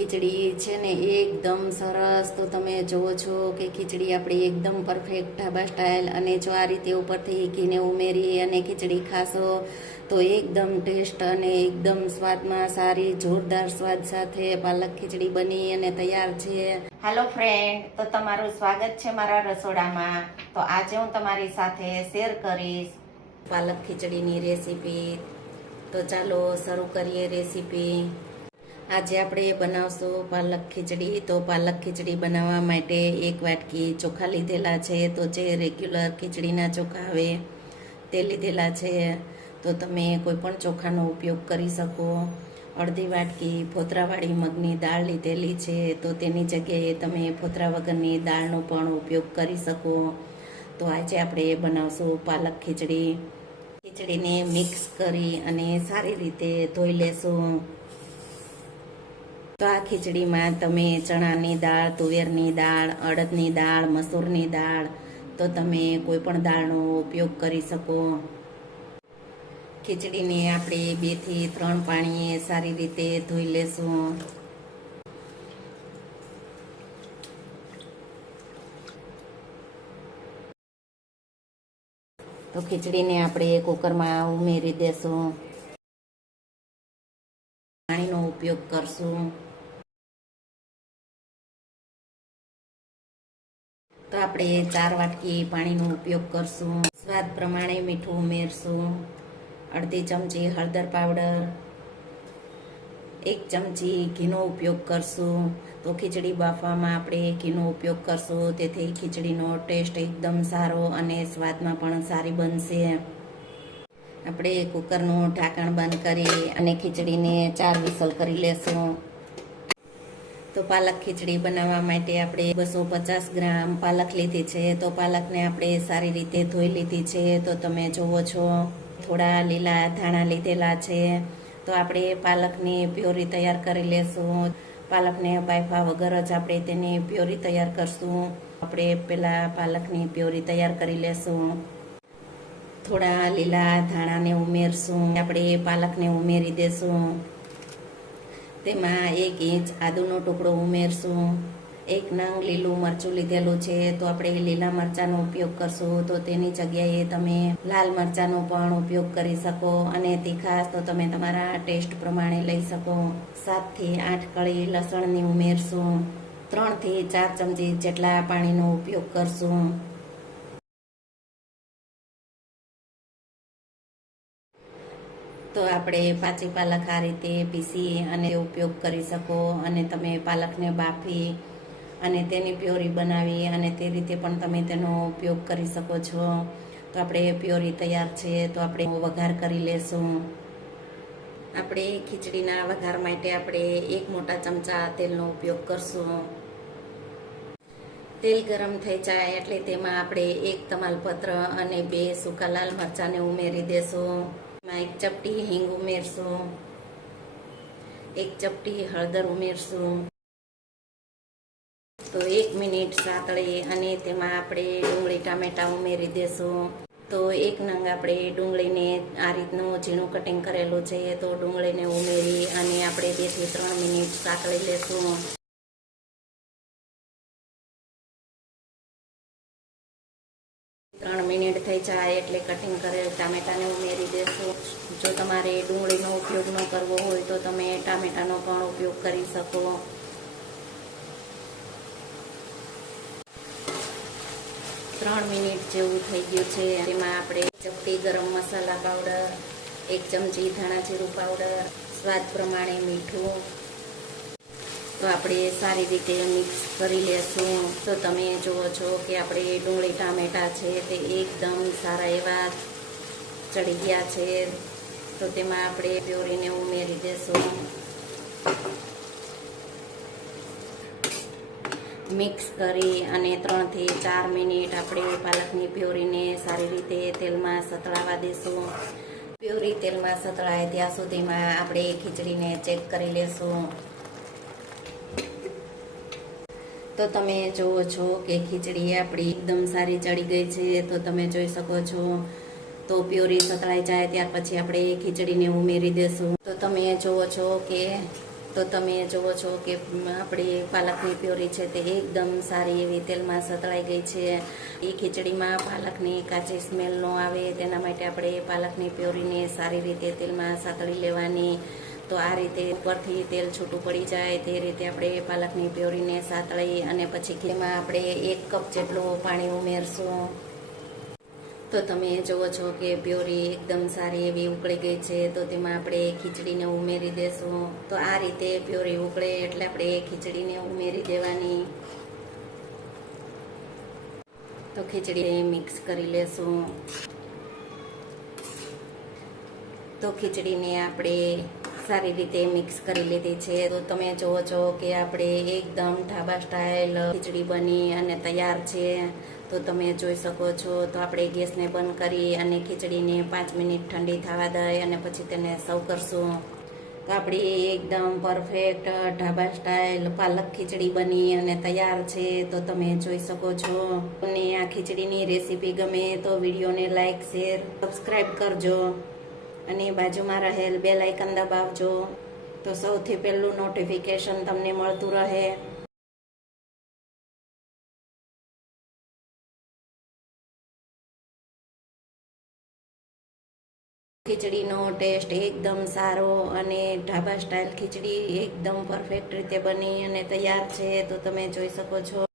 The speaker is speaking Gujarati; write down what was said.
ખીચડી છે ને એકદમ સરસ. તો તમે જોવો છો કે ખીચડી આપણી એકદમ પરફેક્ટ ઢાબા સ્ટાઇલ, અને જો આ રીતે ઉપરથી ઘીને ઉમેરી અને ખીચડી ખાશો તો એકદમ ટેસ્ટ અને એકદમ સ્વાદમાં સારી જોરદાર સ્વાદ સાથે પાલક ખીચડી બની અને તૈયાર છે. હાલો ફ્રેન્ડ, તો તમારું સ્વાગત છે મારા રસોડામાં. તો આજે હું તમારી સાથે શેર કરીશ પાલક ખીચડીની રેસીપી. તો ચાલો શરૂ કરીએ રેસીપી. આજે આપણે બનાવશું પાલક ખીચડી. તો પાલક ખીચડી બનાવવા માટે 1 વાટકી ચોખા લીધેલા છે. તો જે રેગ્યુલર ખીચડીના ચોખા આવે તે લીધેલા છે. તો તમે કોઈ પણ ચોખાનો ઉપયોગ કરી શકો. અડધી વાટકી ફોતરાવાળી મગની દાળ લીધેલી છે. તો તેની જગ્યાએ તમે ફોતરા વગરની દાળનો પણ ઉપયોગ કરી શકો. તો આજે આપણે બનાવશું પાલક ખીચડી. ખીચડીને મિક્સ કરી અને સારી રીતે ધોઈ લેશું. તો આ ખીચડીમાં તમે ચણાની દાળ, તુવેરની દાળ, અડદની દાળ, મસૂરની દાળ, તો તમે કોઈ પણ દાળનો ઉપયોગ કરી શકો. ખીચડીને આપણે 2 થી 3 પાણીએ સારી રીતે ધોઈ લેશું. તો ખીચડીને આપણે કુકરમાં ઉમેરી દેશું. પાણીનો ઉપયોગ કરશું. તો આપણે 4 વાટકી પાણીનો ઉપયોગ કરશું. સ્વાદ પ્રમાણે મીઠું ઉમેરશું. અડધી ચમચી હળદર પાવડર, 1 ચમચી ઘીનો ઉપયોગ કરશું. તો ખીચડી બાફવામાં આપણે ઘીનો ઉપયોગ કરશું, તેથી ખીચડીનો ટેસ્ટ એકદમ સારો અને સ્વાદમાં પણ સારી બનશે. આપણે કુકરનું ઢાંકણ બંધ કરી અને ખીચડીને 4 વિસલ કરી લેશું. તો પાલક ખીચડી બનાવવા માટે આપણે 250 ગ્રામ પાલક લીધી છે. તો પાલકને આપણે સારી રીતે ધોઈ લીધી છે. તો તમે જુઓ છો થોડા લીલા ધાણા લીધેલા છે. તો આપણે પાલકની પ્યોરી તૈયાર કરી લેશું. પાલકને બાફા વગર જ આપણે તેની પ્યોરી તૈયાર કરશું. આપણે પહેલાં પાલકની પ્યોરી તૈયાર કરી લેશું. થોડા લીલા ધાણાને ઉમેરશું. આપણે પાલકને ઉમેરી દેશું. તેમાં 1 ઇંચ આદુનો ટુકડો ઉમેરશું. 1 નંગ લીલું મરચું લીધેલું છે. તો આપણે લીલા મરચાંનો ઉપયોગ કરશું. તો તેની જગ્યાએ તમે લાલ મરચાંનો પણ ઉપયોગ કરી શકો. અને તીખાશ તો તમે તમારા ટેસ્ટ પ્રમાણે લઈ શકો. 7 થી 8 કળી લસણની ઉમેરશું. 3 થી 4 ચમચી જેટલા પાણીનો ઉપયોગ કરશું. તો આપણે પાછી પાલક આ રીતે પીસી અને ઉપયોગ કરી શકો. અને તમે પાલકને બાફી અને તેની પ્યોરી બનાવી અને તે રીતે પણ તમે તેનો ઉપયોગ કરી શકો છો. તો આપણે પ્યોરી તૈયાર છે. તો આપણે વઘાર કરી લેશું. આપણે ખીચડીના વઘાર માટે આપણે 1 મોટા ચમચા તેલનો ઉપયોગ કરશું. તેલ ગરમ થઈ જાય એટલે તેમાં આપણે 1 તમાલપત્ર અને 2 સૂકા લાલ મરચાંને ઉમેરી દેશું. 1 ચપટી હિંગ ઉમેરશું. 1 ચપટી હળદર ઉમેરશું. તો 1 મિનિટ સાતળી અને તેમાં આપણે ડુંગળી ટામેટા ઉમેરી દેશું. તો 1 નંગ આપણે ડુંગળીને આ રીતનું ઝીણું કટિંગ કરેલું છે. તો ડુંગળીને ઉમેરી અને આપણે 2 થી 3 મિનિટ સાતળી લેશું. 3 મિનિટ થઈ જાય એટલે કટિંગ કરેલ ટામેટાને ઉમેરી દેશું. જો તમારે ડુંગળીનો ઉપયોગ ન કરવો હોય તો તમે ટામેટાનો પણ ઉપયોગ કરી શકો. ત્રણ મિનિટ જેવું થઈ ગયું છે. તેમાં આપણે 1 ચપટી ગરમ મસાલા પાવડર, 1 ચમચી ધાણા જીરું પાવડર, સ્વાદ પ્રમાણે મીઠું. તો આપણે સારી રીતે મિક્સ કરી લેશું. તો તમે જુઓ છો કે આપણે ડુંગળી ટામેટા છે તે એકદમ સારા એવા ચડી ગયા છે. તો તેમાં આપણે પ્યોરીને ઉમેરી દેશું. મિક્સ કરી અને 3 થી 4 મિનિટ આપણે પાલકની પ્યોરીને સારી રીતે તેલમાં સતળાવા દેશું. પ્યોરી તેલમાં સતળાય ત્યાં સુધીમાં આપણે ખીચડીને ચેક કરી લેશું. તો તમે જુઓ છો કે ખીચડી આપણી એકદમ સારી ચડી ગઈ છે. તો તમે જોઈ શકો છો. તો પ્યોરી સતળાઈ જાય ત્યાર પછી આપણે ખીચડીને ઉમેરી દેશું. તો તમે જુઓ છો કે તો તમે જુઓ છો કે આપણી પાલકની પ્યોરી છે તે એકદમ સારી એવી તેલમાં સતળાઈ ગઈ છે. એ ખીચડીમાં પાલકની કાચી સ્મેલ ન આવે તેના માટે આપણે પાલકની પ્યોરીને સારી રીતે તેલમાં સાતળી લેવાની. તો આ રીતે ઉપરથી તેલ છૂટું પડી જાય તે રીતે આપણે પાલકની પ્યોરીને સાતળી અને પછી એમાં આપણે 1 કપ જેટલું પાણી ઉમેરશું. તો તમે જુઓ છો કે પ્યોરી એકદમ સારી એવી ઉકળી ગઈ છે. તો તેમાં આપણે ખીચડીને ઉમેરી દેશું. તો આ રીતે પ્યોરી ઉકળે એટલે આપણે ખીચડીને ઉમેરી દેવાની. તો ખીચડી મિક્સ કરી લેશું. તો ખીચડીને આપણે સારી રીતે મિક્સ કરી લીધી છે. તો તમે જુઓ છો કે આપણે એકદમ ઢાબા સ્ટાઇલ ખીચડી બની અને તૈયાર છે. તો તમે જોઈ શકો છો. તો આપણે ગેસને બંધ કરી અને ખીચડીને 5 મિનિટ ઠંડી થવા દઈ અને પછી તેને સર્વ કરશું. તો આપણી એકદમ પરફેક્ટ ઢાબા સ્ટાઇલ પાલક ખીચડી બની અને તૈયાર છે. તો તમે જોઈ શકો છો. તમને આ ખીચડીની રેસીપી ગમે તો વિડીયોને લાઈક, શેર, સબસ્ક્રાઈબ કરજો અને બાજુમાં રહેલ બેલ આઇકન દબાવજો. તો સૌથી પહેલું નોટિફિકેશન તમને મળતું રહે. ખીચડીનો ટેસ્ટ એકદમ સારો અને ઢાબા સ્ટાઇલ ખીચડી એકદમ પરફેક્ટ રીતે બની અને તૈયાર છે. તો તમે જોઈ શકો છો.